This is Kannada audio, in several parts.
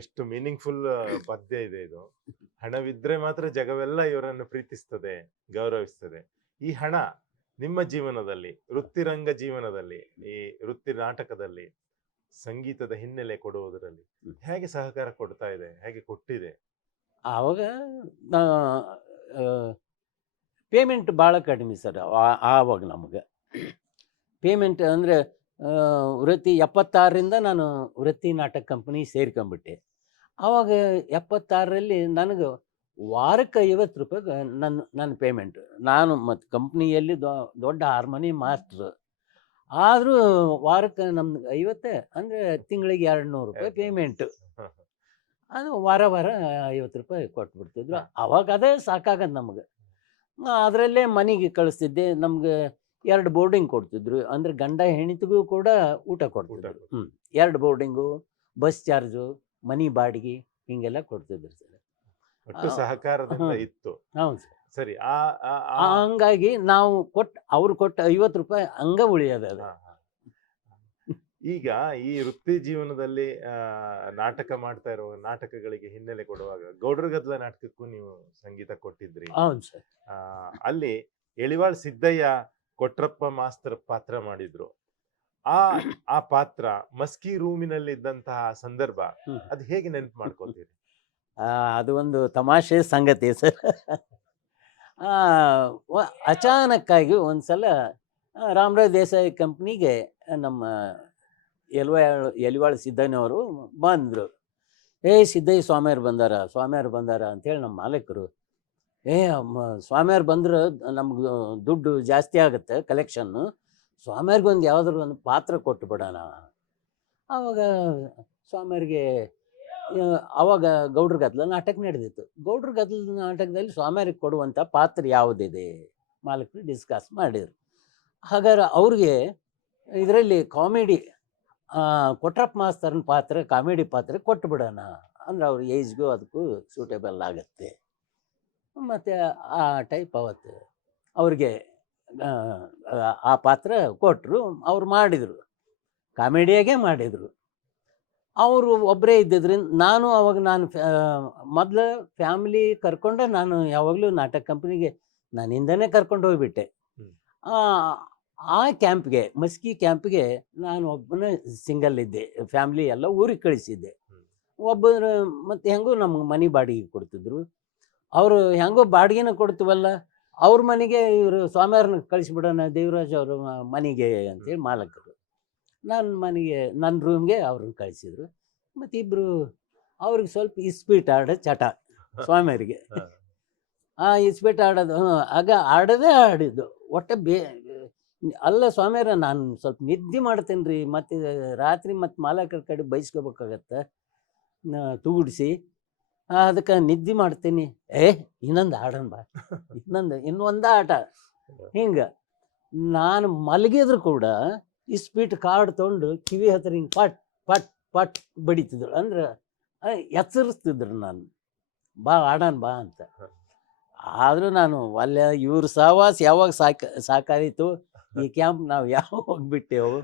ಎಷ್ಟು ಮೀನಿಂಗ್ಫುಲ್ ಪದ್ಯ ಇದೆ ಇದು. ಹಣವಿದ್ರೆ ಮಾತ್ರ ಜಗವೆಲ್ಲ ಇವರನ್ನು ಪ್ರೀತಿಸ್ತದೆ ಗೌರವಿಸ್ತದೆ. ಈ ಹಣ ನಿಮ್ಮ ಜೀವನದಲ್ಲಿ ವೃತ್ತಿರಂಗ ಜೀವನದಲ್ಲಿ ಈ ವೃತ್ತಿ ನಾಟಕದಲ್ಲಿ ಸಂಗೀತದ ಹಿನ್ನೆಲೆ ಕೊಡುವುದರಲ್ಲಿ ಹೇಗೆ ಸಹಕಾರ ಕೊಡ್ತಾ ಇದೆ ಹೇಗೆ ಕೊಟ್ಟಿದೆ? ಆವಾಗ ಪೇಮೆಂಟ್ ಭಾಳ ಕಡಿಮೆ ಸರ್ ಆವಾಗ ನಮಗೆ. ಪೇಮೆಂಟ್ ಅಂದರೆ ವೃತ್ತಿ ಎಪ್ಪತ್ತಾರರಿಂದ ನಾನು ವೃತ್ತಿ ನಾಟಕ ಕಂಪ್ನಿ ಸೇರ್ಕೊಂಬಿಟ್ಟೆ. ಆವಾಗ ಎಪ್ಪತ್ತಾರರಲ್ಲಿ ನನಗೆ ವಾರಕ್ಕೆ ಐವತ್ತು ರೂಪಾಯಿ ನನ್ನ ನನ್ನ ಪೇಮೆಂಟ್ ನಾನು ಮತ್ತು ಕಂಪ್ನಿಯಲ್ಲಿ ದೊಡ್ಡ ಹಾರ್ಮೋನಿ ಮಾಸ್ಟ್ರು ಆದರೂ ವಾರಕ್ಕೆ ನಮ್ಗೆ ಐವತ್ತೇ ಅಂದರೆ ತಿಂಗಳಿಗೆ ಎರಡು ನೂರು ರೂಪಾಯಿ. ಪೇಮೆಂಟು ಅದು ವಾರ ವಾರ ಐವತ್ತು ರೂಪಾಯಿ ಕೊಟ್ಬಿಡ್ತಿದ್ರು. ಅವಾಗ ಅದೇ ಸಾಕಾಗದು ನಮಗೆ. ಅದರಲ್ಲೇ ಮನೆಗೆ ಕಳಿಸ್ತಿದ್ದೆ. ನಮ್ಗೆ ಎರಡು ಬೋರ್ಡಿಂಗ್ ಕೊಡ್ತಿದ್ರು. ಅಂದ್ರೆ ಗಂಡ ಹೆಣಿತಿಗೂ ಕೂಡ ಊಟ ಕೊಡ್ತಿದ್ರು. ಹ್ಞೂ ಎರಡು ಬೋರ್ಡಿಂಗು ಬಸ್ ಚಾರ್ಜು ಮನಿ ಬಾಡಿಗೆ ಹಿಂಗೆಲ್ಲ ಕೊಡ್ತಿದ್ರು ಸರ್. ಸಹಕಾರದಿಂದ ಇತ್ತು. ಹೌದು ಸರ್. ಸರಿ ಆ ಆ- ಆ- ಹಂಗಾಗಿ ನಾವು ಕೊಟ್ಟು ಅವ್ರು ಕೊಟ್ಟ ಐವತ್ತು ರೂಪಾಯಿ ಹಂಗ ಉಳಿಯೋದ ಅದು. ಈಗ ಈ ವೃತ್ತಿ ಜೀವನದಲ್ಲಿ ನಾಟಕ ಮಾಡ್ತಾ ಇರೋ ನಾಟಕಗಳಿಗೆ ಹಿನ್ನೆಲೆ ಕೊಡುವಾಗ ಗೌಡ್ರ ಗದ್ಲ ನಾಟಕಕ್ಕೂ ನೀವು ಸಂಗೀತ ಕೊಟ್ಟಿದ್ರಿ. ಹೌದು ಸರ್. ಆ, ಅಲ್ಲಿ ಎಳಿವಾಳ್ ಸಿದ್ದಯ್ಯ ಕೊಟ್ರಪ್ಪ ಮಾಸ್ತರ್ ಪಾತ್ರ ಮಾಡಿದ್ರು. ಆ ಆ ಪಾತ್ರ ಮಸ್ಕಿ ರೂಮಿನಲ್ಲಿ ಇದ್ದಂತಹ ಸಂದರ್ಭ. ಅದು ಹೇಗೆ ನೆನಪು ಮಾಡ್ಕೊತೀರಿ? ಅದು ಒಂದು ತಮಾಷೆ ಸಂಗತಿ ಸರ್. ಅಚಾನಕ್ಕಾಗಿ ಒಂದ್ಸಲ ರಾಮರಾವ್ ದೇಸಾಯಿ ಕಂಪ್ನಿಗೆ ನಮ್ಮ ಎಲ್ವಾಳ್ ಎಲಿವಾಳ್ ಸಿದ್ದಯ್ಯನವರು ಬಂದರು. ಏ ಸಿದ್ದಯ್ಯ ಸ್ವಾಮಿಯವ್ರು ಬಂದಾರ ಸ್ವಾಮಿಯವ್ರು ಬಂದಾರ ಅಂತೇಳಿ ನಮ್ಮ ಮಾಲೀಕರು ಏ ಸ್ವಾಮಿಯವ್ರು ಬಂದ್ರೆ ನಮ್ಗೆ ದುಡ್ಡು ಜಾಸ್ತಿ ಆಗುತ್ತೆ ಕಲೆಕ್ಷನ್ನು ಸ್ವಾಮಿಯವ್ರಿಗೊಂದು ಯಾವುದಾದ್ರು ಒಂದು ಪಾತ್ರ ಕೊಟ್ಟು ಬಿಡೋಣ. ಆವಾಗ ಸ್ವಾಮಿಯವ್ರಿಗೆ ಆವಾಗ ಗೌಡ್ರ ಗದ್ಲ ನಾಟಕ ನಡೆದಿತ್ತು. ಗೌಡ್ರ ಗದ್ಲ ನಾಟಕದಲ್ಲಿ ಸ್ವಾಮಿಯವ್ರಿಗೆ ಕೊಡುವಂಥ ಪಾತ್ರ ಯಾವುದಿದೆ? ಮಾಲಕರು ಡಿಸ್ಕಸ್ ಮಾಡಿದ್ರು. ಹಾಗಾದ್ರೆ ಅವ್ರಿಗೆ ಇದರಲ್ಲಿ ಕಾಮಿಡಿ ಕೊಟ್ರಪ್ಪ ಮಾಸ್ತರ್ನ ಪಾತ್ರ ಕಾಮಿಡಿ ಪಾತ್ರ ಕೊಟ್ಟು ಬಿಡೋಣ. ಅಂದ್ರೆ ಅವ್ರ ಏಜ್ಗೂ ಅದಕ್ಕೂ ಸೂಟೇಬಲ್ ಆಗುತ್ತೆ. ಮತ್ತು ಆ ಟೈಪ್ ಅವತ್ತು ಅವ್ರಿಗೆ ಆ, ಪಾತ್ರ ಕೊಟ್ಟರು ಅವ್ರು ಮಾಡಿದರು. ಕಾಮಿಡಿಯಾಗೆ ಮಾಡಿದರು. ಅವರು ಒಬ್ಬರೇ ಇದ್ದಿದ್ರಿಂದ ನಾನು ಅವಾಗ ನಾನು ಮೊದಲು ಫ್ಯಾಮಿಲಿ ಕರ್ಕೊಂಡೆ ನಾನು ಯಾವಾಗಲೂ ನಾಟಕ ಕಂಪ್ನಿಗೆ ನಾನಿಂದನೇ ಕರ್ಕೊಂಡು ಹೋಗಿಬಿಟ್ಟೆ. ಆ, ಕ್ಯಾಂಪ್ಗೆ ಮಸ್ಕಿ ಕ್ಯಾಂಪ್ಗೆ ನಾನು ಒಬ್ಬನೇ ಸಿಂಗಲ್ ಇದ್ದೆ. ಫ್ಯಾಮ್ಲಿ ಎಲ್ಲ ಊರಿಗೆ ಕಳಿಸಿದ್ದೆ. ಒಬ್ಬರು ಮತ್ತು ಹೆಂಗೂ ನಮ್ಗೆ ಮನೆ ಬಾಡಿಗೆ ಕೊಡ್ತಿದ್ರು. ಅವರು ಹೆಂಗೋ ಬಾಡಿಗೆನ ಕೊಡ್ತೀವಲ್ಲ ಅವ್ರ ಮನೆಗೆ ಇವರು ಸ್ವಾಮಿಯವ್ರನ್ನ ಕಳಿಸ್ಬಿಡೋಣ ದೇವರಾಜ್ ಅವರು ಮನೆಗೆ ಅಂತೇಳಿ ಮಾಲಕರು. ನನ್ನ ಮನೆಗೆ ನನ್ನ ರೂಮ್ಗೆ ಅವ್ರನ್ನ ಕಳಿಸಿದ್ರು. ಮತ್ತು ಇಬ್ಬರು ಅವ್ರಿಗೆ ಸ್ವಲ್ಪ ಇಸ್ಪೀಟ್ ಆಡ ಚಟ ಸ್ವಾಮಿಯರಿಗೆ ಹಾ. ಆ ಇಸ್ಪೀಟ್ ಆಡೋದು ಹ್ಞೂ ಆಗ ಆಡೋದೇ ಆಡಿದ್ದು. ಒಟ್ಟು ಬೇ ಅಲ್ಲ ಸ್ವಾಮಿಯರ ನಾನು ಸ್ವಲ್ಪ ನಿದ್ದೆ ಮಾಡ್ತೇನೆ ರೀ ಮತ್ತು ರಾತ್ರಿ ಮತ್ತು ಮಾಲಕರ ಕಡೆ ಬೈಸ್ಕೋಬೇಕಾಗತ್ತೆ ತೂಗುಡಿಸಿ. ಅದಕ್ಕೆ ನಿದ್ದೆ ಮಾಡ್ತೀನಿ. ಏ ಇನ್ನೊಂದು ಆಡೋಣ ಬಾ. ಇನ್ನೊಂದು ಇನ್ನೊಂದ ಆಟ. ಹಿಂಗೆ ನಾನು ಮಲಗಿದ್ರು ಕೂಡ ಇಸ್ಪೀಟ್ ಕಾರ್ಡ್ ತೊಗೊಂಡು ಕಿವಿ ಹತ್ರ ಹಿಂಗೆ ಪಟ್ ಪಟ್ ಪಟ್ ಬಡಿತಿದ್ರು. ಅಂದ್ರೆ ಎಚ್ಚರಿಸ್ತಿದ್ರು ನಾನು. ಬಾ ಆಡೋಣ ಬಾ ಅಂತ. ಆದರೂ ನಾನು ಅಲ್ಲೇ ಇವ್ರ ಸಹವಾಸ ಯಾವಾಗ ಸಾಕ ಸಾಕಾಯಿತು ಈ ಕ್ಯಾಂಪ್ ನಾವು ಯಾವಾಗ ಹೋಗ್ಬಿಟ್ಟೆವು?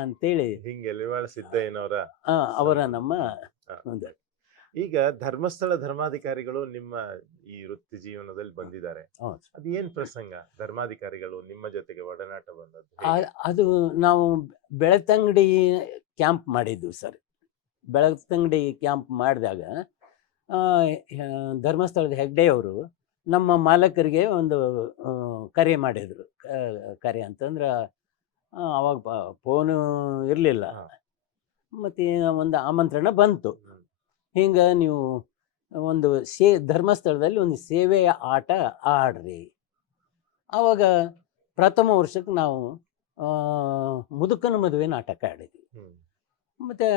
ಅಂತೇಳಿ. ಹಿಂಗೆ ಅವರ ನಮ್ಮ. ಒಂದು ಈಗ ಧರ್ಮಸ್ಥಳ ಧರ್ಮಾಧಿಕಾರಿಗಳು ನಿಮ್ಮ ಈ ವೃತ್ತಿ ಜೀವನದಲ್ಲಿ ಬಂದಿದ್ದಾರೆ. ಅದೇನ್ ಅದು ಏನ್ ಪ್ರಸಂಗ? ಧರ್ಮಾಧಿಕಾರಿಗಳು ನಿಮ್ಮ ಜೊತೆಗೆ ಒಡನಾಟ ಬಂದದ್ದು ಅದು ನಾವು ಬೆಳತಂಗಡಿ ಕ್ಯಾಂಪ್ ಮಾಡಿದ್ವಿ ಸರ್. ಬೆಳತಂಗಡಿ ಕ್ಯಾಂಪ್ ಮಾಡಿದಾಗ ಧರ್ಮಸ್ಥಳದ ಹೆಗ್ಡೆ ಹೆಗ್ಡೆಯವರು ನಮ್ಮ ಮಾಲಕರಿಗೆ ಒಂದು ಕರೆ ಮಾಡಿದರು. ಕರೆ ಅಂತಂದ್ರೆ ಅವಾಗ ಫೋನು ಇರಲಿಲ್ಲ. ಮತ್ತು ಒಂದು ಆಮಂತ್ರಣ ಬಂತು. ಹಿಂಗೆ ನೀವು ಒಂದು ಸೇ ಧರ್ಮಸ್ಥಳದಲ್ಲಿ ಒಂದು ಸೇವೆಯ ಆಟ ಆಡ್ರಿ. ಆವಾಗ ಪ್ರಥಮ ವರ್ಷಕ್ಕೆ ನಾವು ಮುದುಕನ ಮದುವೆ ನಾಟಕ ಆಡಿದ್ವಿ. ಮತ್ತು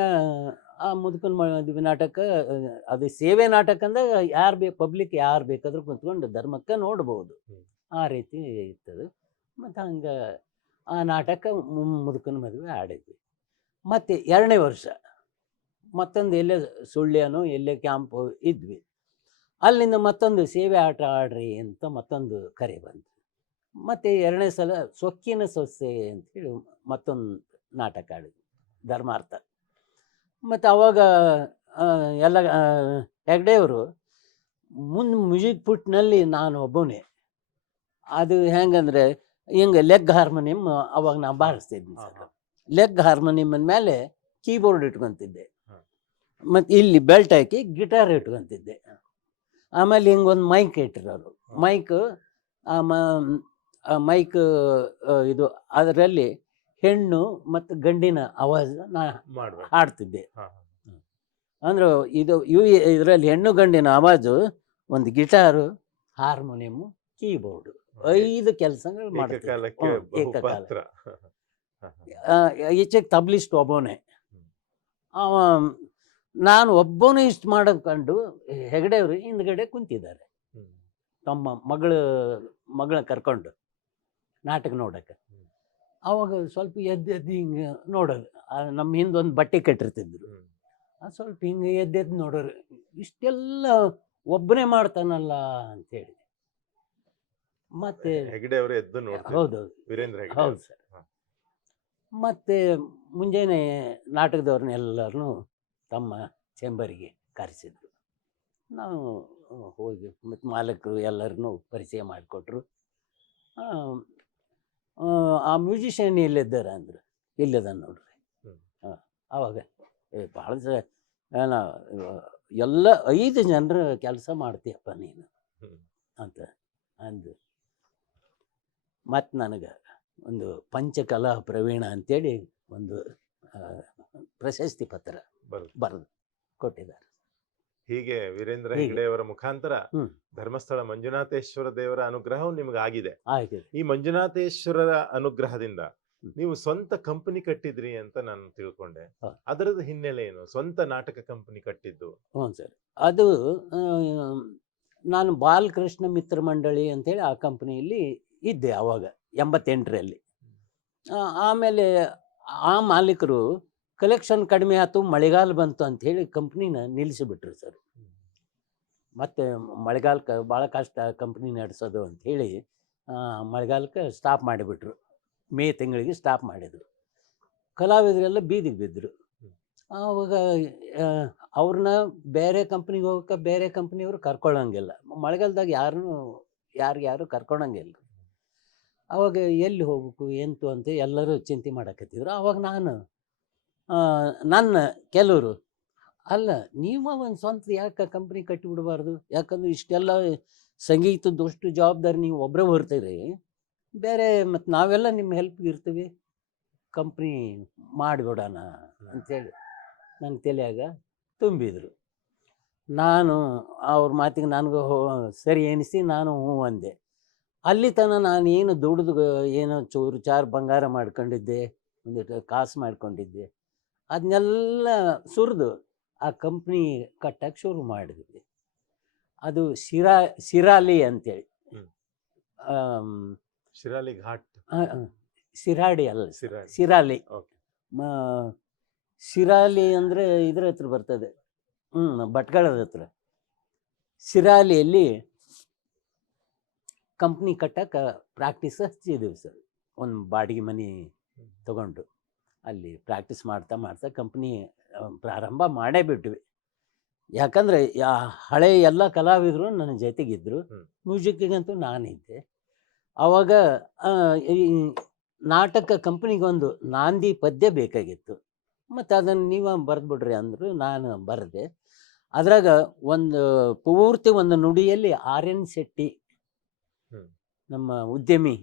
ಆ ಮುದುಕನ ಮದುವೆ ನಾಟಕ ಅದು ಸೇವೆ ನಾಟಕ ಅಂದಾಗ ಯಾರು ಬೇಕು ಪಬ್ಲಿಕ್ ಯಾರು ಬೇಕಾದ್ರೂ ಕುಂತ್ಕೊಂಡು ಧರ್ಮಕ್ಕೆ ನೋಡ್ಬೋದು. ಆ ರೀತಿ ಇರ್ತದೆ. ಮತ್ತು ಹಂಗೆ ಆ ನಾಟಕ ಮುದುಕನ ಮದುವೆ ಆಡಿದ್ವಿ. ಮತ್ತು ಎರಡನೇ ವರ್ಷ. ಮತ್ತೊಂದು ಎಲ್ಲೇ ಸುಳ್ಯನೋ ಎಲ್ಲೇ ಕ್ಯಾಂಪು ಇದ್ವಿ. ಅಲ್ಲಿಂದ ಮತ್ತೊಂದು ಸೇವೆ ಆಟ ಆಡ್ರಿ ಅಂತ ಮತ್ತೊಂದು ಕರೆ ಬಂತು. ಮತ್ತು ಎರಡನೇ ಸಲ ಸೊಕ್ಕಿನ ಸೊಸೆ ಅಂತೇಳಿ ಮತ್ತೊಂದು ನಾಟಕ ಆಡಿದ್ವಿ ಧರ್ಮಾರ್ಥ. ಮತ್ತು ಅವಾಗ ಎಲ್ಲ ಹೆಗ್ಡೆಯವರು ಮುಂದೆ ಮ್ಯೂಸಿಕ್ ಪುಟ್ನಲ್ಲಿ ನಾನು ಒಬ್ಬನೇ. ಅದು ಹೆಂಗಂದರೆ ಹಿಂಗೆ ಲೆಗ್ ಹಾರ್ಮೋನಿಯಮ್ ಅವಾಗ ನಾನು ಬಾರಿಸ್ತಿದ್ದೆ ಲೆಗ್ ಹಾರ್ಮೋನಿಯಂ ಮೇಲೆ ಕೀಬೋರ್ಡ್ ಇಟ್ಕೊಂತಿದ್ದೆ. ಮತ್ತು ಇಲ್ಲಿ ಬೆಲ್ಟ್ ಹಾಕಿ ಗಿಟಾರ್ ಇಟ್ಕೊಂತಿದ್ದೆ. ಆಮೇಲೆ ಹಿಂಗೊಂದು ಮೈಕ್ ಇಟ್ಟಿರೋರು. ಮೈಕ್ ಆ ಮೈಕ್ ಇದು ಅದರಲ್ಲಿ ಹೆಣ್ಣು ಮತ್ತು ಗಂಡಿನ ಆವಾಜ್ ನಾ ಹಾಡ್ತಿದ್ದೆ. ಅಂದ್ರೆ ಇದು ಇವು ಇದರಲ್ಲಿ ಹೆಣ್ಣು ಗಂಡಿನ ಆವಾಜು ಒಂದು ಗಿಟಾರು ಹಾರ್ಮೋನಿಯಮ್ ಕೀಬೋರ್ಡ್ ಐದು ಕೆಲಸಗಳು ಹಾ. ಈಚೆಗೆ ತಬ್ಲಿಸ್ಟ್ ಒಬ್ಬನೇ ಅವ ನಾನು ಒಬ್ಬನೇ ಇಷ್ಟು ಮಾಡೋದು ಕಂಡು ಹೆಗಡೆಯವರು ಹಿಂದ್ಗಡೆ ಕುಂತಿದ್ದಾರೆ. ತಮ್ಮ ಮಗಳು ಮಗಳ ಕರ್ಕೊಂಡು ನಾಟಕ ನೋಡಕ್ಕೆ ಆವಾಗ ಅವಾಗ ಸ್ವಲ್ಪ ಎದ್ದು ಎದ್ದು ಹಿಂಗೆ ನೋಡೋದು ನಮ್ಮ ಹಿಂದೆ ಒಂದು ಬಟ್ಟೆ ಕಟ್ಟಿರ್ತಿದ್ರು. ಅದು ಸ್ವಲ್ಪ ಹಿಂಗೆ ಎದ್ದೆದ್ದು ನೋಡೋರು ಇಷ್ಟೆಲ್ಲ ಒಬ್ಬನೇ ಮಾಡ್ತಾನಲ್ಲ ಅಂತೇಳಿ. ಮತ್ತೆ ಹೆಗಡೆ ಅವರು ಎದ್ದು ಹೌದು ವೀರೇಂದ್ರ ಹೆಗ್ಡೆ. ಹೌದು ಸರ್. ಮತ್ತೆ ಮುಂಜಾನೆ ನಾಟಕದವ್ರನ್ನೆಲ್ಲರನ್ನು ತಮ್ಮ ಚೇಂಬರಿಗೆ ಕರೆಸಿದ್ರು. ನಾವು ಹೋಗಿ ಮತ್ತು ಮಾಲಕರು ಎಲ್ಲರನ್ನೂ ಪರಿಚಯ ಮಾಡಿಕೊಟ್ರು. ಆ ಮ್ಯೂಸಿಷಿಯನ್ ಎಲ್ಲಿದ್ದಾರೆ ಅಂದರು ಇಲ್ಲದ ನೋಡ್ರಿ. ಹಾಂ ಆವಾಗ ಏ ಭಾಳ ಸ ಎಲ್ಲ ಐದು ಜನರ ಕೆಲಸ ಮಾಡ್ತೀಯಪ್ಪ ನೀನು. ಅಂತ ಅಂದು ಮತ್ತು ನನಗೆ ಒಂದು ಪಂಚಕಲಾ ಪ್ರವೀಣ ಅಂತೇಳಿ ಒಂದು ಪ್ರಶಸ್ತಿ ಪತ್ರ. ಬರೆದು ಕೊಟ್ಟಿದ್ದಾರೆ. ಹೀಗೆ ವೀರೇಂದ್ರ ಹೆಗ್ಡೆಯವರ ಅವರ ಮುಖಾಂತರ ಧರ್ಮಸ್ಥಳ ಮಂಜುನಾಥೇಶ್ವರ ದೇವರ ಅನುಗ್ರಹವು ನಿಮ್ಗೆ ಆಗಿದೆ. ಈ ಮಂಜುನಾಥೇಶ್ವರರ ಅನುಗ್ರಹದಿಂದ ನೀವು ಸ್ವಂತ ಕಂಪನಿ ಕಟ್ಟಿದ್ರಿ ಅಂತ ನಾನು ತಿಳ್ಕೊಂಡೆ. ಅದರದ್ದು ಅದರದ ಹಿನ್ನೆಲೆ ಏನು? ಸ್ವಂತ ನಾಟಕ ಕಂಪನಿ ಕಟ್ಟಿದ್ದು. ಹ್ಞೂ ಸರ್. ಅದು ನಾನು ಬಾಲಕೃಷ್ಣ ಮಿತ್ರ ಮಂಡಳಿ ಅಂತೇಳಿ ಆ ಕಂಪನಿಯಲ್ಲಿ ಇದ್ದೆ ಅವಾಗ ಎಂಬತ್ತೆಂಟರಲ್ಲಿ. ಆಮೇಲೆ ಆ ಮಾಲೀಕರು ಕಲೆಕ್ಷನ್ ಕಡಿಮೆ ಆಯ್ತು, ಮಳೆಗಾಲ ಬಂತು ಅಂತ ಹೇಳಿ ಕಂಪ್ನಿನ ನಿಲ್ಲಿಸಿಬಿಟ್ರು ಸರ್. ಮತ್ತು ಮಳೆಗಾಲಕ್ಕೆ ಭಾಳ ಕಷ್ಟ ಕಂಪ್ನಿ ನಡೆಸೋದು ಅಂಥೇಳಿ ಮಳೆಗಾಲಕ್ಕೆ ಸ್ಟಾಪ್ ಮಾಡಿಬಿಟ್ರು. ಮೇ ತಿಂಗಳಿಗೆ ಸ್ಟಾಪ್ ಮಾಡಿದರು. ಕಲಾವಿದರೆಲ್ಲ ಬೀದಿಗೆ ಬಿದ್ದರು. ಆವಾಗ ಅವ್ರನ್ನ ಬೇರೆ ಕಂಪ್ನಿಗೆ ಹೋಗೋಕೆ ಬೇರೆ ಕಂಪ್ನಿಯವರು ಕರ್ಕೊಳ್ಳೋಂಗಿಲ್ಲ. ಮಳೆಗಾಲದಾಗ ಯಾರನ್ನೂ ಯಾರು ಕರ್ಕೊಳಂಗಿಲ್ಲ ಅವಾಗ ಎಲ್ಲಿ ಹೋಗ್ಬೇಕು, ಎಂತು ಅಂತ ಎಲ್ಲರೂ ಚಿಂತೆ ಮಾಡಕತ್ತಿದ್ರು. ಆವಾಗ ನಾನು ನನ್ನ ಕೆಲವರು, ಅಲ್ಲ, ನೀವು ಒಂದು ಸ್ವಂತ ಯಾಕೆ ಕಂಪ್ನಿ ಕಟ್ಟಿಬಿಡಬಾರ್ದು? ಯಾಕಂದ್ರೆ ಇಷ್ಟೆಲ್ಲ ಸಂಗೀತದಷ್ಟು ಜವಾಬ್ದಾರಿ ನೀವು ಒಬ್ಬರೇ ಹೊರ್ತೀರಿ. ಬೇರೆ ಮತ್ತು ನಾವೆಲ್ಲ ನಿಮ್ಮ ಹೆಲ್ಪ್ಗೆ ಇರ್ತೀವಿ. ಕಂಪ್ನಿ ಮಾಡಿಬಿಡೋಣ ಅಂತೇಳಿ ನನ್ನ ತಲೆಯಾಗ ತುಂಬಿದರು. ನಾನು ಅವ್ರ ಮಾತಿಗೆ ನನಗೆ ಸರಿ ಎನಿಸಿ ನಾನು ಹ್ಞೂ ಅಂದೆ. ಅಲ್ಲಿ ತನಕ ನಾನು ಏನು ದುಡ್ದು, ಏನೋ ಚೂರು, ಚಾರು ಬಂಗಾರ ಮಾಡ್ಕೊಂಡಿದ್ದೆ ಒಂದಿಟ್ಟು ಕಾಸು ಮಾಡ್ಕೊಂಡಿದ್ದೆ. ಅದನ್ನೆಲ್ಲ ಸುರಿದು ಆ ಕಂಪ್ನಿ ಕಟ್ಟಕ್ಕೆ ಶುರು ಮಾಡಿದ್ವಿ. ಅದು ಶಿರಾ ಶಿರಾಲಿ ಅಂತೇಳಿ. ಶಿರಾಲಿ ಘಾಟ್. ಶಿರಾಡಿ ಅಲ್ಲ. ಶಿರಾಲಿ. ಶಿರಾಲಿ ಅಂದರೆ ಇದ್ರ ಹತ್ರ ಬರ್ತದೆ. ಹ್ಞೂ ಭಟ್ಕಳದ ಹತ್ರ. ಶಿರಾಲಿಯಲ್ಲಿ ಕಂಪ್ನಿ ಕಟ್ಟಕ್ಕೆ ಪ್ರಾಕ್ಟೀಸ್ ಹಚ್ಚಿದ್ದೀವಿ ಸರ್. ಒಂದು ಬಾಡಿಗೆ ಮನೆ ತಗೊಂಡು. ಅಲ್ಲಿ ಪ್ರಾಕ್ಟೀಸ್ ಮಾಡ್ತಾ ಮಾಡ್ತಾ ಕಂಪ್ನಿ ಪ್ರಾರಂಭ ಮಾಡೇ ಬಿಟ್ವಿ. ಯಾಕಂದರೆ ಯಾ ಹಳೆ ಎಲ್ಲ ಕಲಾವಿದರು ನನ್ನ ಜೊತೆಗಿದ್ದರು. ಮ್ಯೂಸಿಕ್ಕಿಗಂತೂ ನಾನಿದ್ದೆ. ಆವಾಗ ಈ ನಾಟಕ ಕಂಪ್ನಿಗೊಂದು ನಾಂದಿ ಪದ್ಯ ಬೇಕಾಗಿತ್ತು. ಮತ್ತು ಅದನ್ನು ನೀವು ಬರೆದ್ಬಿಡ್ರಿ ಅಂದರು ನಾನು ಬರೆದೆ. ಅದ್ರಾಗ ಒಂದು ಪೂರ್ತಿ ಒಂದು ನುಡಿಯಲ್ಲಿ ಆರ್ ಎನ್ ಶೆಟ್ಟಿ ನಮ್ಮ ಉದ್ಯಮಿ.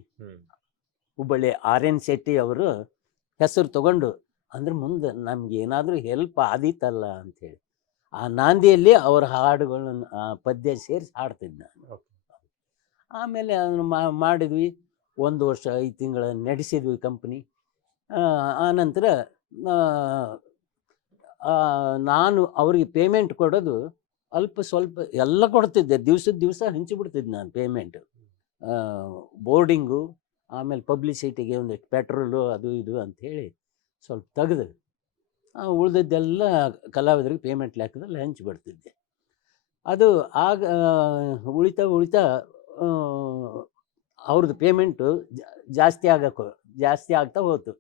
ಹುಬ್ಬಳ್ಳಿ ಆರ್ ಎನ್ ಶೆಟ್ಟಿ ಅವರು ಹೆಸರು ತಗೊಂಡು ಅಂದ್ರೆ ಮುಂದೆ ನಮ್ಗೆ ಏನಾದರೂ ಹೆಲ್ಪ್ ಆದೀತಲ್ಲ ಅಂಥೇಳಿ ಆ ನಾಂದಿಯಲ್ಲಿ ಅವ್ರ ಹಾಡುಗಳನ್ನು ಆ ಪದ್ಯ ಸೇರಿಸಿ ಹಾಡ್ತಿದ್ದೆ ನಾನು. ಆಮೇಲೆ ಅದನ್ನು ಮಾಡಿದ್ವಿ. ಒಂದು ವರ್ಷ ಐದು ತಿಂಗಳ ನಡೆಸಿದ್ವಿ ಕಂಪ್ನಿ ಆನಂತರ ನಾನು ಅವ್ರಿಗೆ ಪೇಮೆಂಟ್ ಕೊಡೋದು ಅಲ್ಪ ಸ್ವಲ್ಪ ಎಲ್ಲ ಕೊಡ್ತಿದ್ದೆ. ದಿವ್ಸದ ದಿವಸ ಹಂಚಿಬಿಡ್ತಿದ್ದೆ ನಾನು ಪೇಮೆಂಟು ಬೋರ್ಡಿಂಗು ಆಮೇಲೆ ಪಬ್ಲಿಸಿಟಿಗೆ ಒಂದಿಷ್ಟು ಪೆಟ್ರೋಲು ಅದು ಇದು ಅಂಥೇಳಿ ಸ್ವಲ್ಪ ತೆಗೆದು ಉಳಿದದ್ದೆಲ್ಲ ಕಲಾವಿದರಿಗೆ ಪೇಮೆಂಟ್ ಲೆಕ್ಕದಲ್ಲಿ ಹಂಚಿಬಿಡ್ತಿದ್ದೆ ಅದು ಆಗ ಉಳಿತಾ ಉಳಿತಾ ಅವ್ರದ್ದು ಪೇಮೆಂಟು ಜಾಸ್ತಿ ಆಗಕ್ಕೆ ಜಾಸ್ತಿ ಆಗ್ತಾ ಹೋಯ್ತು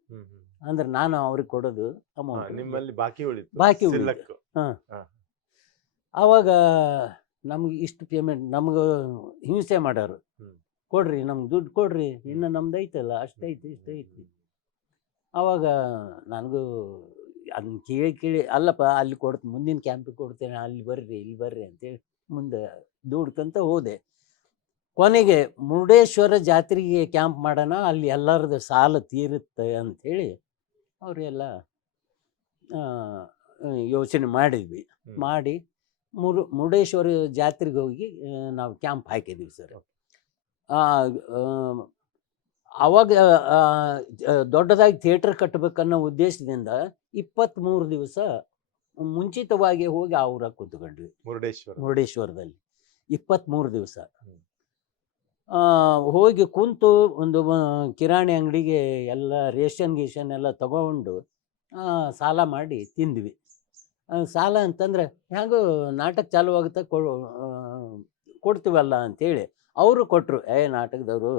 ಅಂದ್ರೆ ನಾನು ಅವ್ರಿಗೆ ಕೊಡೋದು ಅಮೌಂಟ್ ನಿಮ್ಮಲ್ಲಿ ಬಾಕಿ ಉಳಿತು. ಬಾಕಿ ಉಳಿತು. ಹಾಂ. ಆವಾಗ ನಮ್ಗೆ ಇಷ್ಟು ಪೇಮೆಂಟ್ ನಮ್ಗೆ ಹಿಂಸೆ ಮಾಡೋರು. ಕೊಡ್ರಿ ನಮ್ಗೆ ದುಡ್ಡು ಕೊಡ್ರಿ ಇನ್ನು ನಮ್ದು ಐತಲ್ಲ ಅಷ್ಟೈತಿ ಇಷ್ಟೈತಿ ಆವಾಗ ನನಗೂ ಅದನ್ನ ಕೇಳಿ ಕೇಳಿ ಅಲ್ಲಪ್ಪ ಅಲ್ಲಿ ಕೊಡ್ತ ಮುಂದಿನ ಕ್ಯಾಂಪಿಗೆ ಕೊಡ್ತೇನೆ ಅಲ್ಲಿ ಬರ್ರಿ ಇಲ್ಲಿ ಬರ್ರಿ ಅಂತೇಳಿ ಮುಂದೆ ದುಡ್ಕಂತ ಹೋದೆ. ಕೊನೆಗೆ ಮುರುಡೇಶ್ವರ ಜಾತ್ರೆಗೆ ಕ್ಯಾಂಪ್ ಮಾಡೋಣ ಅಲ್ಲಿ ಎಲ್ಲರದ್ದು ಸಾಲ ತೀರುತ್ತೆ ಅಂಥೇಳಿ ಅವರೆಲ್ಲ ಯೋಚನೆ ಮಾಡಿದ್ವಿ. ಮಾಡಿ ಮುರು ಮುರುಡೇಶ್ವರ ಜಾತ್ರೆಗೆ ಹೋಗಿ ನಾವು ಕ್ಯಾಂಪ್ ಹಾಕಿದ್ವಿ ಸರ್. ಅವಾಗ ಆ, ಜ- ದೊಡ್ಡದಾಗಿ ಥಿಯೇಟರ್ ಕಟ್ಟಬೇಕನ್ನೋ ಉದ್ದೇಶದಿಂದ ಇಪ್ಪತ್ತ್ಮೂರು ದಿವಸ ಮುಂಚಿತವಾಗಿ ಹೋಗಿ ಆ ಊರಾಗ ಕೂತ್ಕೊಂಡ್ವಿ. ಮುರುಡೇಶ್ವರ. ಮುರುಡೇಶ್ವರದಲ್ಲಿ ಇಪ್ಪತ್ತ್ಮೂರು ದಿವಸ. ಹೋಗಿ ಕುಂತು ಒಂದು ಕಿರಾಣಿ ಅಂಗಡಿಗೆ ಎಲ್ಲ ರೇಷನ್ ಗೀಷನ್ ಎಲ್ಲ ತಗೊಂಡು ಸಾಲ ಮಾಡಿ ತಿಂದ್ವಿ. ಸಾಲ ಅಂತಂದ್ರೆ ಹೇಗೋ ನಾಟಕ ಚಾಲು ಆಗುತ್ತೆ ಕೊ ಕೊಡ್ತೀವಲ್ಲ ಅಂತೇಳಿ. ಅವರು ಕೊಟ್ಟರು ಏ ನಾಟಕದವರು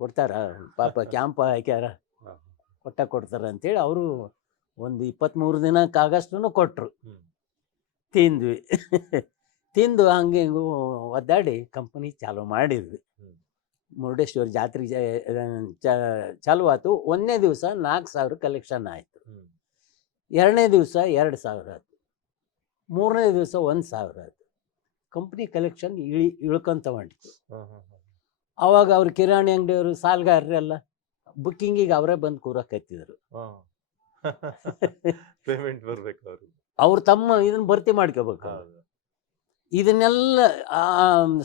ಕೊಡ್ತಾರ? ಪಾಪ ಕ್ಯಾಂಪ್ ಹಾಕ್ಯಾರ. ಕೊಟ್ಟ ಕೊಡ್ತಾರ ಅಂತೇಳಿ ಅವರು ಒಂದು ಇಪ್ಪತ್ತ್ಮೂರು ದಿನಕ್ಕಾಗಷ್ಟು ಕೊಟ್ಟರು ತಿಂದ್ವಿ. ತಿಂದು ಹಂಗೆ ಹಿಂಗೂ ಒದ್ದಾಡಿ ಕಂಪನಿ ಚಾಲು ಮಾಡಿದ್ವಿ. ಮುರುಡೇಶ್ವರ ಜಾತ್ರೆ ಚಾಲು ಆಯ್ತು ಒಂದನೇ ದಿವಸ ನಾಲ್ಕು ಸಾವಿರ ಕಲೆಕ್ಷನ್ ಆಯಿತು. ಎರಡನೇ ದಿವಸ ಎರಡು ಸಾವಿರ ಆಯಿತು. ಮೂರನೇ ದಿವಸ ಒಂದು ಸಾವಿರ ಆಯ್ತು. ಕಂಪ್ನಿ ಕಲೆಕ್ಷನ್ ಇಳಿ ಇಳ್ಕೊಂತ ಹೊಂಟಿತು. ಅವಾಗ ಅವ್ರು ಕಿರಾಣಿ ಅಂಗಡಿಯವರು ಸಾಲಗಾರರೆಲ್ಲ ಬುಕ್ಕಿಂಗಿಗೆ ಅವರೇ ಬಂದು ಕೂರಕತ್ತಿದ್ರು. ಪೇಮೆಂಟ್ ಬರ್ಬೇಕು ಅವರು ಅವ್ರು ತಮ್ಮ ಇದನ್ನ ಭರ್ತಿ ಮಾಡ್ಕೋಬೇಕು ಇದನ್ನೆಲ್ಲ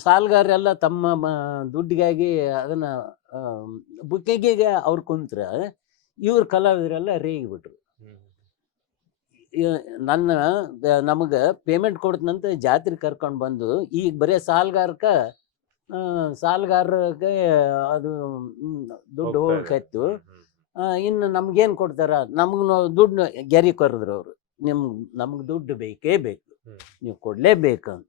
ಸಾಲಗಾರರೆಲ್ಲ ತಮ್ಮ ದುಡ್ಡಿಗಾಗಿ ಅದನ್ನ ಬುಕ್ಕಿಂಗಿಗೆ ಅವ್ರು ಕುಂತ್ರ ಇವ್ರ ಕಲಾವಿದರೆಲ್ಲ ರೇಗಿಬಿಟ್ರು. ನನ್ನ ನಮಗೆ ಪೇಮೆಂಟ್ ಕೊಡ್ತನಂತ ಜಾತ್ರೆ ಕರ್ಕೊಂಡು ಬಂದು ಈಗ ಬರೀ ಸಾಲ್ಗಾರಕ ಸಾಲ್ಗಾರಕ್ಕೆ ಅದು ದುಡ್ಡು ಹೋಗಕ್ಕೆತ್ತು ಹೋಗಕ್ಕಾಯ್ತು ಇನ್ನು ನಮ್ಗೇನು ಕೊಡ್ತಾರ? ನಮ್ಗೆ ದುಡ್ಡು ಗೆರಿ ಕರೆದ್ರು ಅವರು. ನಿಮ್ಗೆ ನಮ್ಗೆ ದುಡ್ಡು ಬೇಕೇ ಬೇಕು. ನೀವು ಕೊಡಲೇಬೇಕು ಅಂತ.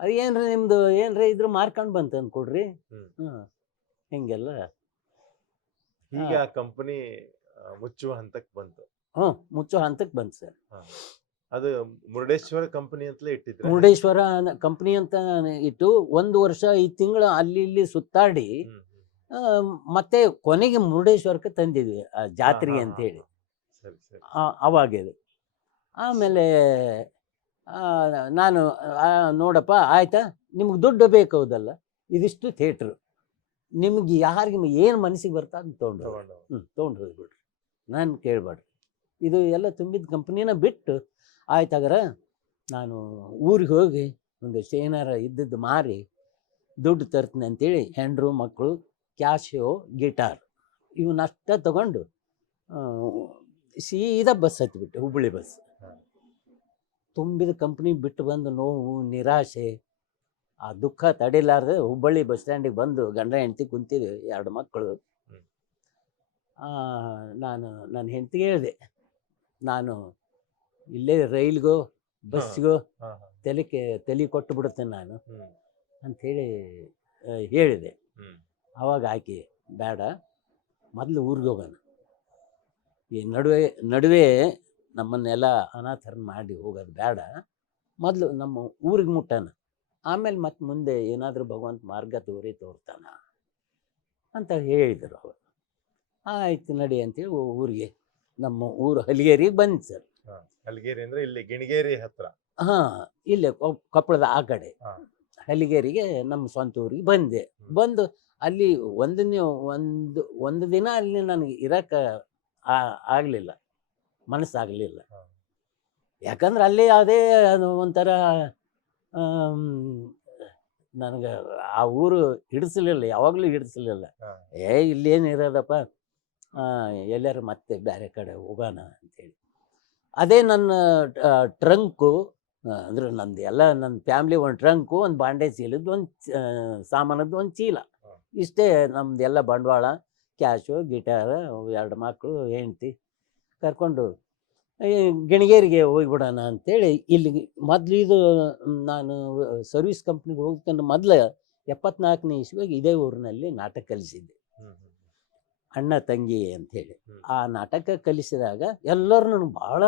ಅದು ಏನ್ರಿ ನಿಮ್ದು ಏನ್ರಿ ಇದ್ರ ಮಾರ್ಕೊಂಡು ಬಂತು ಅಂತ ಕೊಡ್ರಿ. ಹ್ಮ್. ಹಿಂಗೆಲ್ಲ. ಈಗ ಕಂಪನಿ ಮುಚ್ಚುವ ಹಂತಕ್ಕೆ ಬಂತು. ಹ್ಞೂ ಮುಚ್ಚೋ ಹಂತಕ್ಕೆ ಬಂತು ಸರ್ ಅದು ಮುರುಡೇಶ್ವರ ಕಂಪನಿ ಅಂತಲೇ ಇಟ್ಟಿದ್ರು. ಮುರುಡೇಶ್ವರ ಕಂಪನಿ ಅಂತ ಇಟ್ಟು ಒಂದು ವರ್ಷ ಈ ತಿಂಗಳು ಅಲ್ಲಿ ಇಲ್ಲಿ ಸುತ್ತಾಡಿ ಮತ್ತೆ ಕೊನೆಗೆ ಮುರುಡೇಶ್ವರಕ್ಕೆ ತಂದಿದ್ವಿ ಆ ಜಾತ್ರೆಗೆ ಅಂತ ಹೇಳಿ ಅವಾಗಿದೆ. ಆಮೇಲೆ ನಾನು ನೋಡಪ್ಪ ಆಯ್ತಾ? ನಿಮ್ಗೆ ದುಡ್ಡು ಬೇಕು ಹೌದಲ್ಲ? ಇದಿಷ್ಟು ಥಿಯೇಟ್ರು. ನಿಮ್ಗೆ ಯಾರಿಗೆ ಏನು ಮನಸ್ಸಿಗೆ ಬರ್ತಾ ಅದನ್ನ ತೊಗೊಂಡು ತಗೊಂಡು ಹ್ಞೂ ತೊಗೊಂಡು ಹೋಗ್ಬಿಡ್ರಿ ನಾನು ಕೇಳಬೇಡ್ರಿ ಇದು ಎಲ್ಲ ತುಂಬಿದ ಕಂಪ್ನಿನ ಬಿಟ್ಟು ಆಯ್ತಾಗರ ನಾನು ಊರಿಗೆ ಹೋಗಿ ಒಂದಿಷ್ಟು ಏನಾರ ಇದ್ದದ್ದು ಮಾರಿ ದುಡ್ಡು ತರ್ತೀನಿ ಅಂತೇಳಿ ಹೆಂಡ್ರು ಮಕ್ಕಳು ಕ್ಯಾಶಿಯೋ ಗಿಟಾರ್ ಇವನ್ನಷ್ಟ ತಗೊಂಡು ಸೀದಾ ಬಸ್ ಹತ್ತಿಬಿಟ್ಟೆ ಹುಬ್ಬಳ್ಳಿ ಬಸ್. ತುಂಬಿದ ಕಂಪ್ನಿ ಬಿಟ್ಟು ಬಂದು ನೋವು ನಿರಾಶೆ ಆ ದುಃಖ ತಡಿಲಾರ್ದೆ ಹುಬ್ಬಳ್ಳಿ ಬಸ್ ಸ್ಟ್ಯಾಂಡಿಗೆ ಬಂದು ಗಂಡ ಹೆಂಡತಿ ಕುಂತಿದ್ವಿ ಎರಡು ಮಕ್ಕಳು ನಾನು ನನ್ನ ಹೆಂಡತಿಗೆ ಹೇಳಿದೆ ನಾನು ಇಲ್ಲೇ ರೈಲ್ಗೋ ಬಸ್ಗೋ ಹಾ. ತಲೆ ಕೆ ತಲೆ ಕೊಟ್ಟು ಬಿಡುತ್ತೇನೆ ನಾನು ಅಂಥೇಳಿ ಹೇಳಿದೆ. ಆವಾಗ ಅವಾಗ ಆಕೆ ಬೇಡ ಮೊದಲು ಊರಿಗೆ ಹೋಗೋಣ. ಈ ನಡುವೆ ನಡುವೆ ನಮ್ಮನ್ನೆಲ್ಲ ಅನಾಥರನ್ನ ಮಾಡಿ ಹೋಗೋದು ಬೇಡ. ಮೊದಲು ನಮ್ಮ ಊರಿಗೆ ಮುಟ್ಟೋಣ. ಆಮೇಲೆ ಮತ್ತೆ ಮುಂದೆ ಏನಾದರೂ ಭಗವಂತ ಮಾರ್ಗ ತೋರಿ ತೋರ್ತಾನ ಅಂತ ಹೇಳಿದರು ಅವರು. ಆಯ್ತು ನಡಿ ಅಂತೇಳಿ ಊರಿಗೆ ನಮ್ಮ ಊರು ಹಲಿಗೇರಿಗೆ ಬಂದು ಸರ್. ಹಲಿಗೇರಿ ಅಂದ್ರೆ ಇಲ್ಲಿ ಗಿಣಿಗೇರಿ ಹತ್ರ. ಹಾ ಇಲ್ಲೇ ಕೊಪ್- ಕೊಪ್ಪಳದ ಆ ಕಡೆ. ಹಾ. ಹಲಿಗೇರಿಗೆ ನಮ್ಮ ಸ್ವಂತ ಊರಿಗೆ ಬಂದೆ. ಬಂದು ಅಲ್ಲಿ ಒಂದು ಒಂದು ಒಂದು ದಿನ ಅಲ್ಲಿ ನನಗೆ ಇರಕ್ಕೆ ಆಗಲಿಲ್ಲ. ಮನಸ್ಸಾಗಲಿಲ್ಲ ಹಾ. ಯಾಕಂದ್ರೆ ಅಲ್ಲಿ ಅದೇ ಅದು ಒಂಥರ ನನಗೆ ಆ ಊರು ಹಿಡಿಸಲಿಲ್ಲ ಯಾವಾಗಲೂ ಹಿಡಿಸಲಿಲ್ಲ. ಹಾ. ಏ ಇಲ್ಲೇನು ಇರೋದಪ್ಪ? ಎಲ್ಲಾರು ಮತ್ತೆ ಬೇರೆ ಕಡೆ ಹೋಗೋಣ ಅಂತೇಳಿ. ಅದೇ ನನ್ನ ಟ್ರಂಕು ಅಂದ್ರೆ ನಂದು ಎಲ್ಲ ನನ್ನ ಫ್ಯಾಮ್ಲಿ ಒಂದು ಟ್ರಂಕು ಒಂದು ಬಾಂಡೆ ಚೀಲದ್ದು ಒಂದು ಸಾಮಾನದ್ದು ಒಂದು ಚೀಲ. ಇಷ್ಟೇ ನಮ್ಮದೆಲ್ಲ ಬಂಡವಾಳ ಕ್ಯಾಶು ಗಿಟಾರ ಎರಡು ಮಕ್ಕಳು ಹೆಂಡ್ತಿ ಕರ್ಕೊಂಡು ಈ ಗಿಣಿಗೇರಿಗೆ ಹೋಗ್ಬಿಡೋಣ ಅಂತೇಳಿ ಇಲ್ಲಿ ಮೊದಲು ಇದು ನಾನು ಸರ್ವಿಸ್ ಕಂಪ್ನಿಗೆ ಹೋಗ್ತಾನೆ ಮೊದಲು ಎಪ್ಪತ್ನಾಲ್ಕನೇ ಇಸ್ವಿಗೆ ಇದೇ ಊರಿನಲ್ಲಿ ನಾಟಕ ಕಲಿಸಿದ್ದೆ. ಅಣ್ಣ ತಂಗಿ ಹ್ಮ್. ಆ ನಾಟಕ ಕಲಿಸಿದಾಗ ಎಲ್ಲರೂ ನನಗೆ ಭಾಳ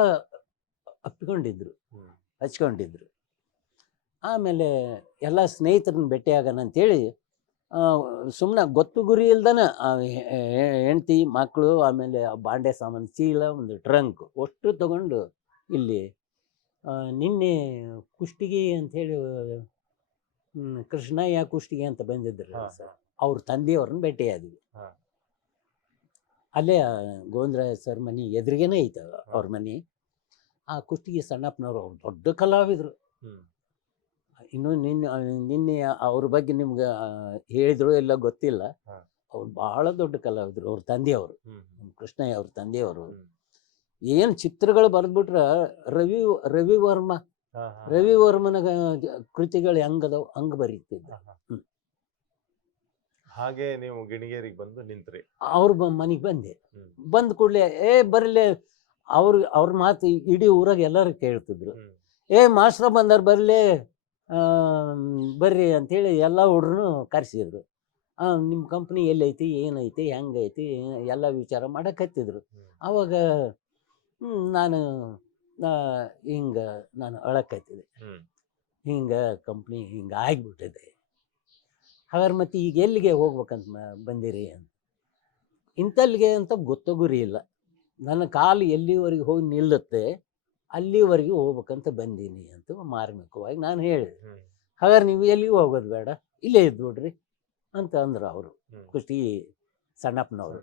ಅಪ್ಪಿಕೊಂಡಿದ್ರು ಹಚ್ಕೊಂಡಿದ್ರು. ಆಮೇಲೆ ಎಲ್ಲ ಸ್ನೇಹಿತರನ್ನ ಭೇಟಿಯಾಗೋಣ ಅಂತೇಳಿ ಸುಮ್ಮನೆ ಗೊತ್ತು ಗುರಿ ಇಲ್ದನ ಹೆಂಡ್ತಿ ಮಕ್ಕಳು ಆಮೇಲೆ ಆ ಬಾಂಡೆ ಸಾಮಾನು ಚೀಲ ಒಂದು ಟ್ರಂಕ್ ಅಷ್ಟು ತಗೊಂಡು ಇಲ್ಲಿ ನಿನ್ನೆ ಕುಷ್ಟಗಿ ಅಂಥೇಳಿ ಕೃಷ್ಣಯ್ಯ ಕುಷ್ಟಿಗೆ ಅಂತ ಬಂದಿದ್ರು ಸರ್ ಅವ್ರ ತಂದೆಯವ್ರನ್ನ ಭೇಟಿಯಾದ್ವಿ. ಅಲ್ಲೇ ಗೋವಿಂದರಾಯ ಸರ್ ಮನೆ ಎದುರಿಗೇನೆ ಐತೆ ಅವ್ರ ಮನೆ. ಆ ಕುಷ್ಟಗಿ ಸಣ್ಣಪ್ಪನವ್ರು ಅವ್ರು ದೊಡ್ಡ ಕಲಾವಿದರು. ಇನ್ನು ನಿನ್ನೆ ನಿನ್ನೆ ಅವ್ರ ಬಗ್ಗೆ ನಿಮ್ಗೆ ಹೇಳಿದ್ರು ಎಲ್ಲ ಗೊತ್ತಿಲ್ಲ. ಅವ್ರು ಬಹಳ ದೊಡ್ಡ ಕಲಾವಿದರು ಅವ್ರ ತಂದೆಯವರು. ಕೃಷ್ಣಯ್ಯ ಅವ್ರ ತಂದೆಯವರು. ಏನು ಚಿತ್ರಗಳು ಬರೆದ್ಬಿಟ್ರ ರವಿ ರವಿವರ್ಮ ರವಿವರ್ಮನ ಕೃತಿಗಳು ಹೆಂಗದವು ಹಂಗೆ. ಹ್ಮ್. ಹಾಗೆ ನೀವು ಗಿಣಿಗೇರಿಗೆ ಬಂದು ನಿಂತ್ರಿ. ಅವ್ರ ಮನೆಗೆ ಬಂದೆ. ಹ್ಮ್. ಬಂದ ಕೂಡಲೇ ಏ ಬರಲೇ ಅವ್ರ ಅವ್ರ ಮಾತು ಇಡೀ ಊರಾಗ ಎಲ್ಲರೂ ಕೇಳ್ತಿದ್ರು. ಹ್ಮ್. ಏ ಮಾಸ್ಟ್ರ ಬಂದಾರ ಬರಲೇ ಬರ್ರಿ ಅಂತೇಳಿ ಎಲ್ಲ ಹುಡ್ರು ಕರೆಸಿದ್ರು. ನಿಮ್ಮ ಕಂಪ್ನಿ ಎಲ್ಲೈತಿ ಏನೈತಿ ಹೆಂಗೈತಿ ಎಲ್ಲ ವಿಚಾರ ಮಾಡಕತ್ತಿದ್ರು ಅವಾಗ ಹ್ಮ್, ನಾನು ಹಿಂಗೆ ನಾನು ಅಳಕತ್ತಿದೆ ಹ್ಮ್. ಹಿಂಗೆ ಕಂಪ್ನಿ ಹಿಂಗೆ ಆಗಿಬಿಟ್ಟಿದೆ. ಹಾಗಾದ್ರೆ ಮತ್ತೆ ಈಗ ಎಲ್ಲಿಗೆ ಹೋಗ್ಬೇಕಂತ ಬಂದಿರಿ ಅಂತ. ಇಂಥಲ್ಲಿಗೆ ಅಂತ ಗೊತ್ತೋ ಗುರಿ ಇಲ್ಲ. ನನ್ನ ಕಾಲು ಎಲ್ಲಿವರೆಗೆ ಹೋಗಿ ನಿಲ್ಲುತ್ತೆ ಅಲ್ಲಿವರೆಗೆ ಹೋಗ್ಬೇಕಂತ ಬಂದೀನಿ ಅಂತ ಮಾರ್ಮಿಕವಾಗಿ ನಾನು ಹೇಳಿದೆ. ಹಾಗಾದ್ರೆ ನೀವು ಎಲ್ಲಿಗೆ ಹೋಗೋದು ಬೇಡ ಇಲ್ಲೇ ಇದ್ದು ಬಿಡ್ರಿ ಅಂತ ಅಂದ್ರು ಅವರು ಖುಷಿ ಸಣ್ಣಪ್ಪನವರು.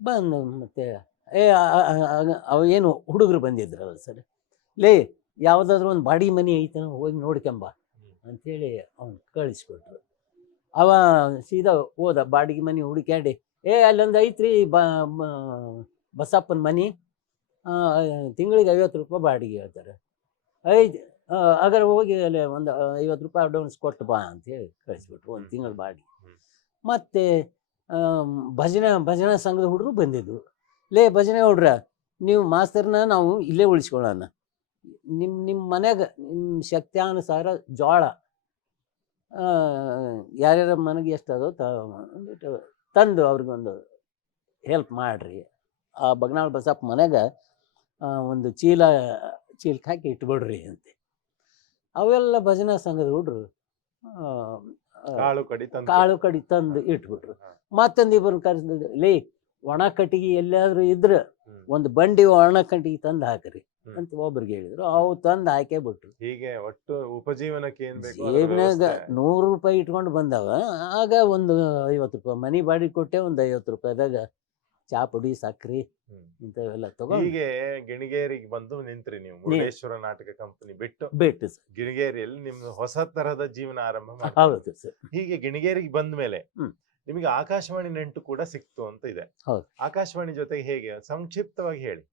ಬಂದು ಮತ್ತೆ ಏ ಅವ ಏನು ಹುಡುಗರು ಬಂದಿದ್ರಲ್ಲ ಸರ್ ಲೇ ಯಾವುದಾದ್ರೂ ಒಂದು ಬಾಡಿ ಮನಿ ಐತೆ ಹೋಗಿ ನೋಡ್ಕೊಂಬ ಅಂಥೇಳಿ ಅವ್ನು ಕಳಿಸ್ಕೊಟ್ರು. ಅವ ಸೀದಾ ಹೋದ ಬಾಡಿಗೆ ಮನೆ ಹುಡುಕ್ಯಾಡಿ ಏ ಅಲ್ಲೊಂದು ಐತ್ರಿ ಬ ಬಸಪ್ಪನ ಮನೆ ತಿಂಗಳಿಗೆ ಐವತ್ತು ರೂಪಾಯಿ ಬಾಡಿಗೆ ಹೇಳ್ತಾರೆ ಐದು ಅಗರ ಹೋಗಿ ಅಲ್ಲಿ ಒಂದು ಐವತ್ತು ರೂಪಾಯಿ ಅಡ್ವಾನ್ಸ್ ಕೊಟ್ಟು ಬಾ ಅಂತೇಳಿ ಕಳಿಸ್ಬಿಟ್ರು ಒಂದು. ತಿಂಗಳ ಬಾಡಿಗೆ. ಮತ್ತೆ ಭಜನೆ ಭಜನಾ ಸಂಘದ ಹುಡುಗರು ಬಂದಿದ್ವು ಲೇ ಭಜನೆ ಹುಡ್ರ ನೀವು ಮಾಸ್ತರ್ನ ನಾವು ಇಲ್ಲೇ ಉಳಿಸ್ಕೊಳ್ಳೋಣ ನಿಮ್ಮ ನಿಮ್ಮ ಮನೆಗೆ ನಿಮ್ಮ ಶಕ್ತಿಯಾನುಸಾರ ಜೋಳ ಯಾರ್ಯಾರ ಮನೆಗೆ ಎಷ್ಟು ತ ತಂದು ಅವ್ರಿಗೊಂದು ಹೆಲ್ಪ್ ಮಾಡಿರಿ. ಆ ಬಗ್ನಾಳ್ ಬಸಪ್ಪ ಮನೆಗೆ ಒಂದು ಚೀಲ ಚೀಲಕ್ಕೆ ಹಾಕಿ ಇಟ್ಬಿಡ್ರಿ ಅಂತೆ. ಅವೆಲ್ಲ ಭಜನಾ ಸಂಘದ ಹುಡ್ರು ಕಾಳು ಕಡಿ ತಂದು ಕಾಳು ಕಡಿ ತಂದು ಇಟ್ಬಿಟ್ರು. ಮತ್ತೊಂದು ಇಬ್ಬರು ಕರೆಸಿದ್ರು ಲೇ ಒಣ ಕಟ್ಟಿಗೆ ಎಲ್ಲಿಯಾದರೂ ಇದ್ರೆ ಒಂದು ಬಂಡಿ ಒಣ ಕಟ್ಟಿಗೆ ತಂದು ಹಾಕ್ರಿ. ಅಂತ ಒಬ್ರಿಗೆ ಹೇಳಿದ್ರು. ಅವು ತಂದು ಹಾಕೇ ಬಿಟ್ರು. ಹೀಗೆ ಒಟ್ಟು ಉಪಜೀವನಕ್ಕೆ ಏನ್ ಬೇಕು ಅದರ ಜೇಬ್ನಾಗ ನೂರು ರೂಪಾಯಿ ಇಟ್ಕೊಂಡು ಬಂದವ. ಆಗ ಒಂದು ಐವತ್ತು ರೂಪಾಯಿ ಮನಿ ಬಾಡಿ ಕೊಟ್ಟೆ ಒಂದು ಐವತ್ತು ರೂಪಾಯಿದಾಗ ಚಾ ಪುಡಿ ಸಕ್ರಿ. ಇಂಥವೆಲ್ಲ ತಗೊಂಡು ಹೀಗೆ ಗಿಣಿಗೇರಿಗೆ ಬಂದು ನಿಂತ್ರಿ ನೀವು ಮುರುಡೇಶ್ವರ ನಾಟಕ ಕಂಪನಿ ಬಿಟ್ಟು ಬಿಟ್ಟು ಸರ್. ಗಿಣಿಗೇರಿಯಲ್ಲಿ ನಿಮ್ದು ಹೊಸ ತರಹದ ಜೀವನ ಆರಂಭ ಮಾಡಿ ಹೌದು ಸರ್. ಹೀಗೆ ಗಿಣಿಗೇರಿಗೆ ಬಂದ ಮೇಲೆ ಹ್ಮ್. ನಿಮಗೆ ಆಕಾಶವಾಣಿ ನೆಂಟು ಕೂಡ ಸಿಕ್ತು ಅಂತ ಇದೆ. ಹೌದು. ಆಕಾಶವಾಣಿ ಜೊತೆಗೆ ಹೇಗೆ? ಸಂಕ್ಷಿಪ್ತವಾಗಿ ಹೇಳಿ.